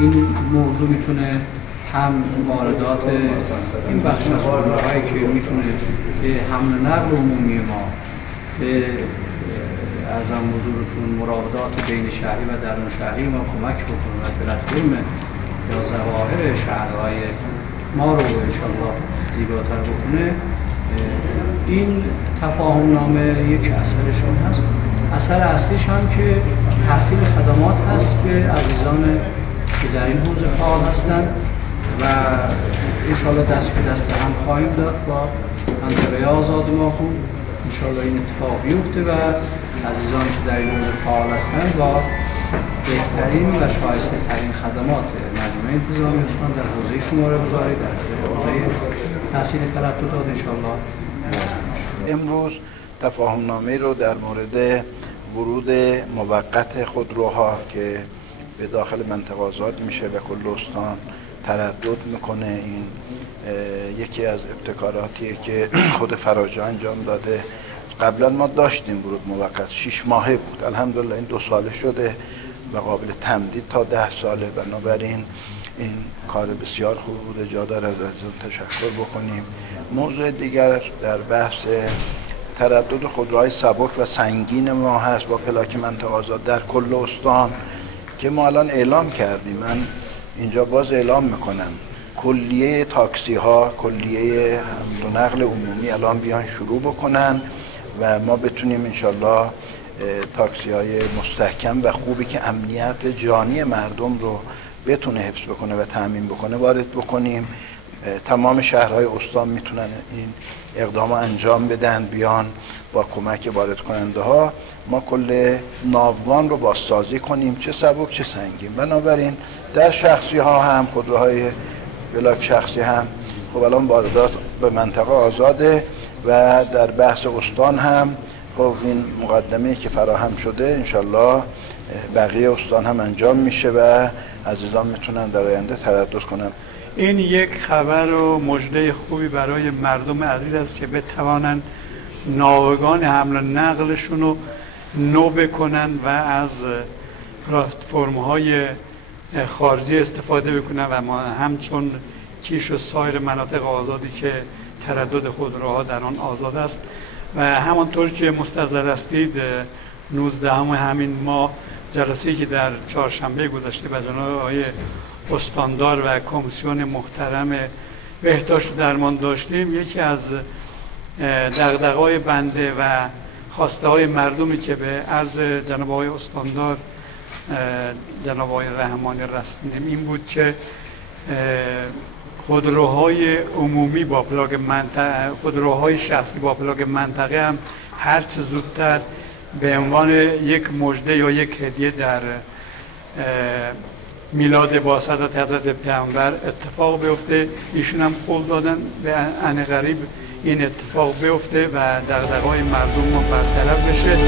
این موضوع میتونه هم واردات این بخش از خودروهایی که میتونه به حمل و نقل عمومی ما به ارزم حضورتون مراودات بین شهری و درون شهری ما کمک بکنه و پلتفرم یا ظواهر شهرهای ما رو انشاءالله زیباتر بکنه. این تفاهم نامه یک اثرشون هست. اثر اصلیش هم که تحصیل خدمات هست به عزیزان که در این حوزه فعال هستند و انشاءالله دست به دست هم خواهیم داد با منطقه آزاد ماهو. انشاءالله این اتفاق بیفته و عزیزان که در این حوزه فعال هستند با بهترین و شایسته ترین خدمات مجموعه انتظامی استان در حوزه شماره گذاری در حوزه تحصیل ترددات انشاءالله. امروز تفاهم نامه رو در مورد ورود موقت خودروها که به داخل منطقه آزاد میشه و کل استان تردد میکنه، این یکی از ابتکاراتیه که خود فراجا انجام داده. قبلا ما داشتیم ورود موقت 6 ماهه بود، الحمدلله این 2 ساله شده و قابل تمدید تا 10 ساله. بنابراین این کار بسیار خوب بوده، جا داره از تشکر بکنیم. موضوع دیگر در بحث تردد خودروهای سبک و سنگین ما هست با پلاک منطقه آزاد در کل استان که ما الان اعلام کردیم. من اینجا باز اعلام میکنم کلیه تاکسی ها، کلیه حمل و نقل عمومی الان بیان شروع بکنن و ما بتونیم انشالله تاکسی های مستحکم و خوبی که امنیت جانی مردم رو بتونه حفظ بکنه و تأمین بکنه وارد بکنیم. تمام شهرهای استان میتونن این اقدام انجام بدن، بیان با کمک وارد کننده ها ما کل ناوگان رو بازسازی کنیم، چه سبک چه سنگین. بنابراین در شخصی ها هم خودروهای بلاک شخصی هم خب الان واردات به منطقه آزاده و در بحث استان هم خب این مقدمه‌ای که فراهم شده انشالله بقیه استان هم انجام میشه و عزیزان میتونن در آینده تردد کنن. این یک خبر و مژده خوبی برای مردم عزیز است که بتوانند ناوگان حمل و نقلشون رو نو بکنن و از پلتفرم‌های خارجی استفاده بکنن و ما همچون کیش و سایر مناطق آزادی که تردد خودروها در آن آزاد است و همانطور که مستحضر هستید 19 همین ماه جلسه‌ای که در چهارشنبه گذشته به جناب آقای استاندار و کمیسیون محترم بهداشت و درمان داشتیم، یکی از دغدغه‌های بنده و خواسته های مردمی که به عرض جناب آقای استاندار جناب آقای رحمانی رسوندیم این بود که خودروهای عمومی با پلاک منطقه، خودروهای شخصی با پلاک منطقه هم هر چه زودتر به عنوان یک مژده یا یک هدیه در میلاد با سعادت حضرت پیامبر اتفاق بیفته. ایشون هم قول دادن به عن قریب این اتفاق بیفته و دغدغه‌های مردم ما برطرف بشه.